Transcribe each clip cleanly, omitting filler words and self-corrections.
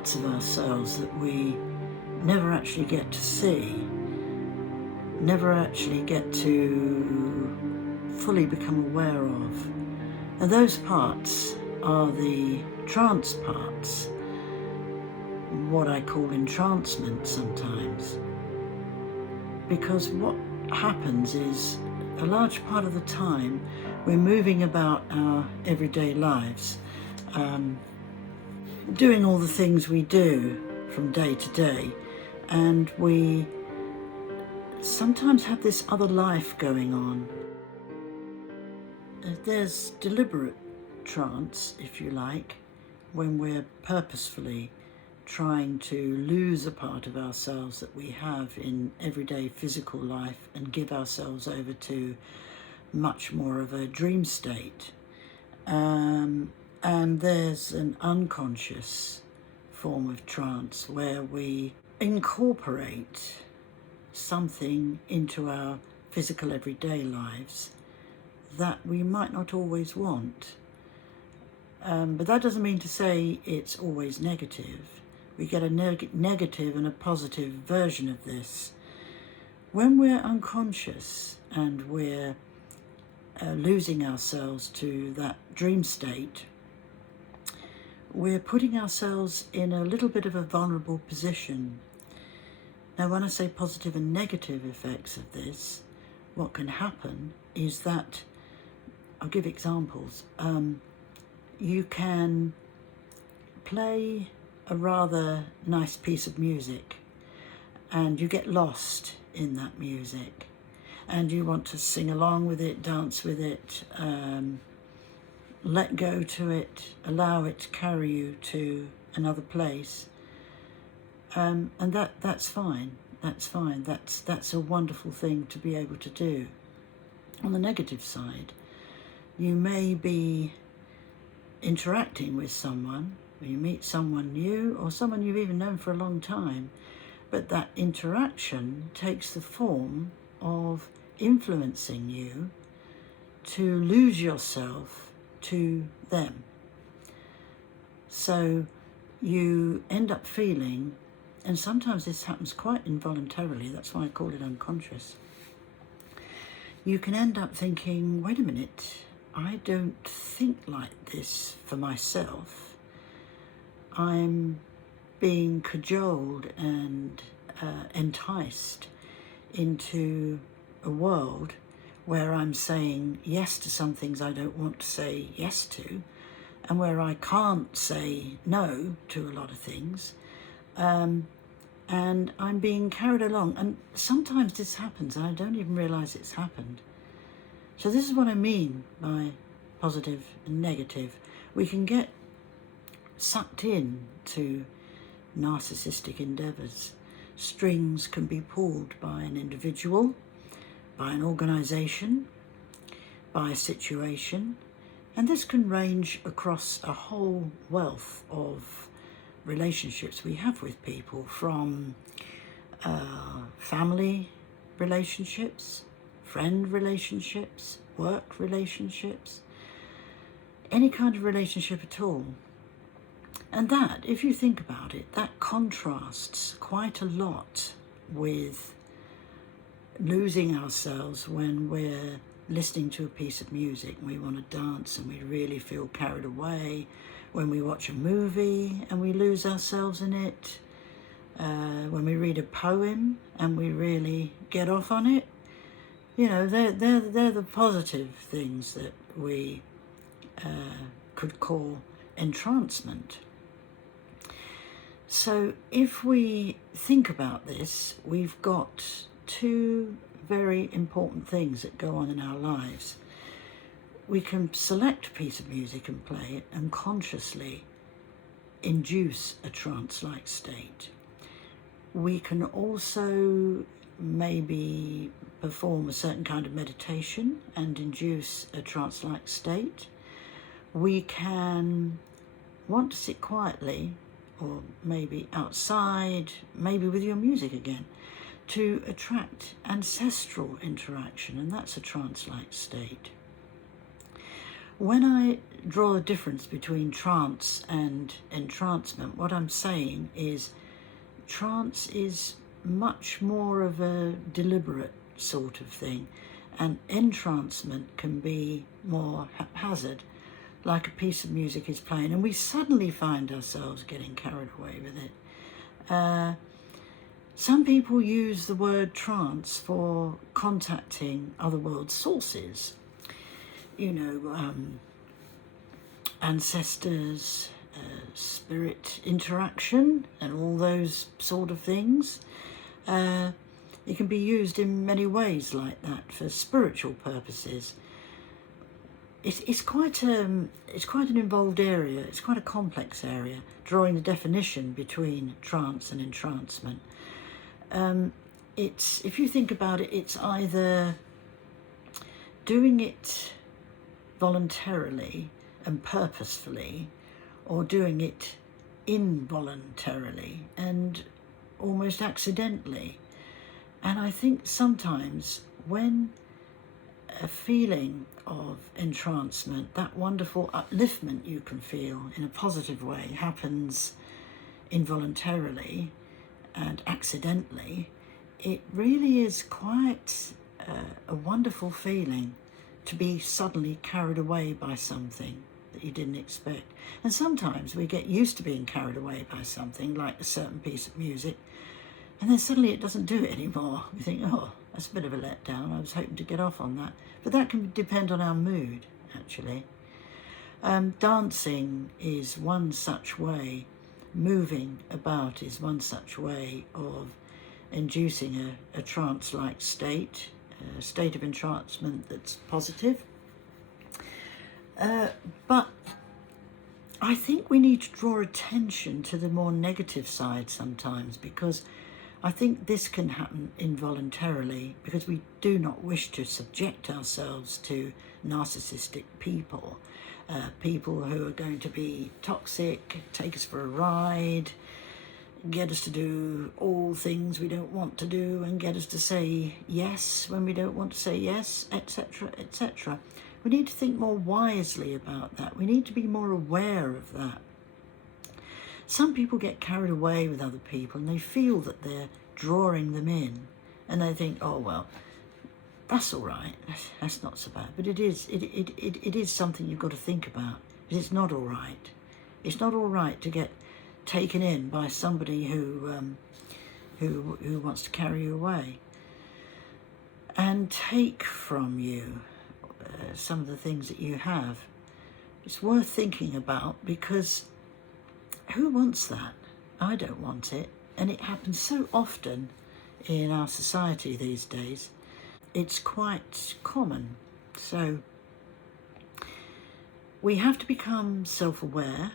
parts of ourselves that we never actually get to see, never actually get to fully become aware of. And those parts are the trance parts, what I call entrancement sometimes. Because what happens is, a large part of the time we're moving about our everyday lives, doing all the things we do from day to day, and we sometimes have this other life going on. There's deliberate trance, if you like, when we're purposefully trying to lose a part of ourselves that we have in everyday physical life and give ourselves over to much more of a dream state. And there's an unconscious form of trance where we incorporate something into our physical everyday lives that we might not always want. But that doesn't mean to say it's always negative. We get a negative and a positive version of this. When we're unconscious and we're losing ourselves to that dream state, we're putting ourselves in a little bit of a vulnerable position. Now, when I say positive and negative effects of this, what can happen is that, I'll give examples. You can play a rather nice piece of music and you get lost in that music and you want to sing along with it, dance with it, let go to it, allow it to carry you to another place, and that's fine. That's a wonderful thing to be able to do. On the negative side, you may be interacting with someone, or you meet someone new or someone you've even known for a long time, but that interaction takes the form of influencing you to lose yourself to them. So you end up feeling, and sometimes this happens quite involuntarily, that's why I call it unconscious, you can end up thinking, wait a minute, I don't think like this for myself. I'm being cajoled and enticed into a world where I'm saying yes to some things I don't want to say yes to, and where I can't say no to a lot of things, and I'm being carried along. And sometimes this happens and I don't even realise it's happened. So this is what I mean by positive and negative. We can get sucked in to narcissistic endeavours. Strings can be pulled by an individual, by an organisation, by a situation, and this can range across a whole wealth of relationships we have with people, from family relationships, friend relationships, work relationships, any kind of relationship at all. And that, if you think about it, that contrasts quite a lot with losing ourselves when we're listening to a piece of music and we want to dance and we really feel carried away, when we watch a movie and we lose ourselves in it, when we read a poem and we really get off on it. You know, they're the positive things that we could call entrancement. So if we think about this, we've got two very important things that go on in our lives. We can select a piece of music and play it and consciously induce a trance-like state. We can also maybe perform a certain kind of meditation and induce a trance-like state. We can want to sit quietly, or maybe outside, maybe with your music again, to attract ancestral interaction, and that's a trance-like state. When I draw a difference between trance and entrancement, what I'm saying is trance is much more of a deliberate sort of thing, and entrancement can be more haphazard, like a piece of music is playing and we suddenly find ourselves getting carried away with it. Some people use the word trance for contacting other world sources, you know, ancestors, spirit interaction and all those sort of things. It can be used in many ways like that for spiritual purposes. It's quite an involved area. It's quite a complex area, drawing the definition between trance and entrancement. If you think about it, it's either doing it voluntarily and purposefully, or doing it involuntarily and almost accidentally. And I think sometimes when a feeling of entrancement, that wonderful upliftment you can feel in a positive way, happens involuntarily and accidentally, it really is quite a wonderful feeling to be suddenly carried away by something that you didn't expect. And sometimes we get used to being carried away by something, like a certain piece of music, and then suddenly it doesn't do it anymore. We think, oh, that's a bit of a letdown. I was hoping to get off on that. But that can depend on our mood, actually. Dancing is one such way. Moving about is one such way of inducing a trance-like state, a state of entrancement that's positive. But I think we need to draw attention to the more negative side sometimes, because I think this can happen involuntarily because we do not wish to subject ourselves to narcissistic people, people who are going to be toxic, take us for a ride, get us to do all things we don't want to do, and get us to say yes when we don't want to say yes, etc., etc. We need to think more wisely about that. We need to be more aware of that. Some people get carried away with other people and they feel that they're drawing them in, and they think, oh well, that's all right, that's not so bad. But it is something you've got to think about. It's not all right. It's not all right to get taken in by somebody who wants to carry you away and take from you some of the things that you have. It's worth thinking about, because who wants that? I don't want it. And it happens so often in our society these days. It's quite common. So we have to become self-aware.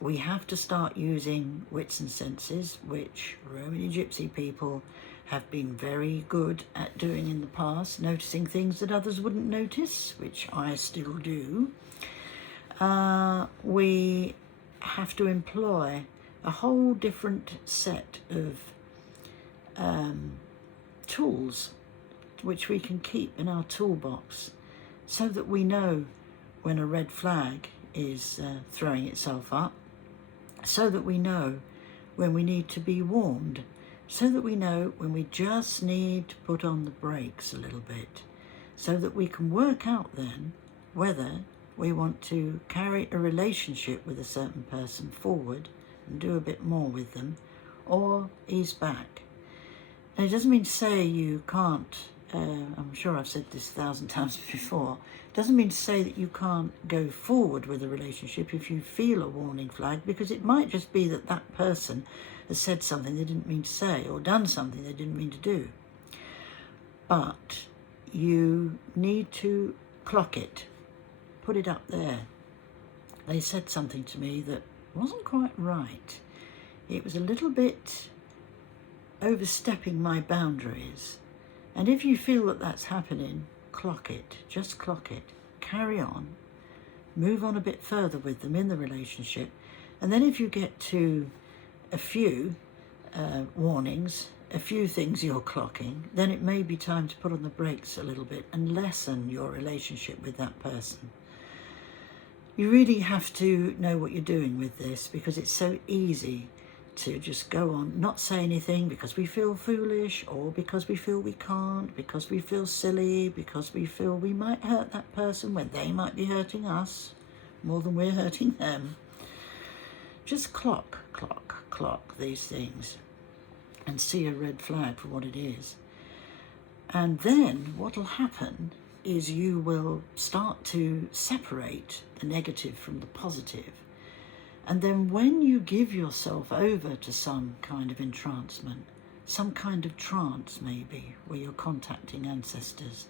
We have to start using wits and senses, which Romany Gypsy people have been very good at doing in the past, noticing things that others wouldn't notice, which I still do. We have to employ a whole different set of tools which we can keep in our toolbox, so that we know when a red flag is throwing itself up, so that we know when we need to be warned, so that we know when we just need to put on the brakes a little bit, so that we can work out then whether we want to carry a relationship with a certain person forward and do a bit more with them, or ease back. And it doesn't mean to say you can't, I'm sure I've said this 1,000 times before, it doesn't mean to say that you can't go forward with a relationship if you feel a warning flag, because it might just be that that person has said something they didn't mean to say, or done something they didn't mean to do. But you need to clock it, put it up there. They said something to me that wasn't quite right. It was a little bit overstepping my boundaries. And if you feel that that's happening, clock it, just clock it, carry on, move on a bit further with them in the relationship. And then if you get to a few warnings, a few things you're clocking, then it may be time to put on the brakes a little bit and lessen your relationship with that person. You really have to know what you're doing with this, because it's so easy to just go on, not say anything because we feel foolish, or because we feel we can't, because we feel silly, because we feel we might hurt that person when they might be hurting us more than we're hurting them. Just clock these things and see a red flag for what it is. And then what'll happen is you will start to separate the negative from the positive. And then when you give yourself over to some kind of entrancement, some kind of trance maybe, where you're contacting ancestors,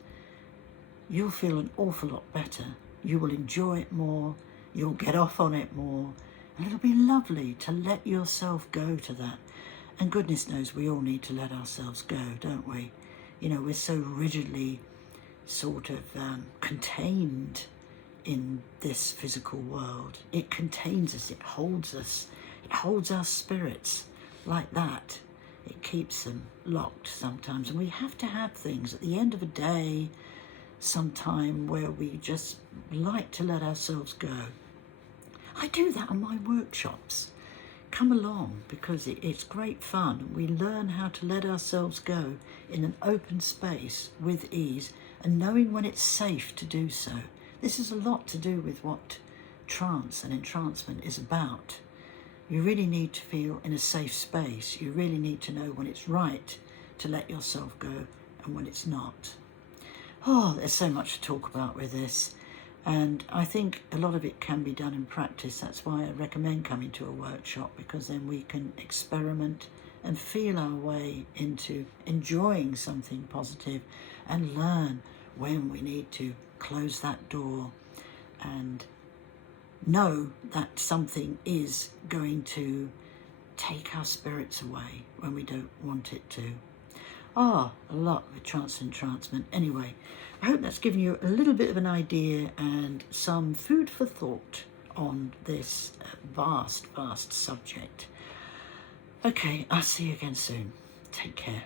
you'll feel an awful lot better. You will enjoy it more, you'll get off on it more, and it'll be lovely to let yourself go to that. And goodness knows we all need to let ourselves go, don't we? You know, we're so rigidly sort of contained in this physical world. It contains us, it holds our spirits like that. It keeps them locked sometimes, and we have to have things at the end of a day, sometime where we just like to let ourselves go. I do that on my workshops. Come along, because it's great fun. We learn how to let ourselves go in an open space with ease, and knowing when it's safe to do so. This is a lot to do with what trance and entrancement is about. You really need to feel in a safe space. You really need to know when it's right to let yourself go and when it's not. Oh, there's so much to talk about with this. And I think a lot of it can be done in practice. That's why I recommend coming to a workshop, because then we can experiment and feel our way into enjoying something positive, and learn when we need to close that door and know that something is going to take our spirits away when we don't want it to. A lot with trance entrancement. Anyway, I hope that's given you a little bit of an idea and some food for thought on this vast subject. Okay, I'll see you again soon. Take care.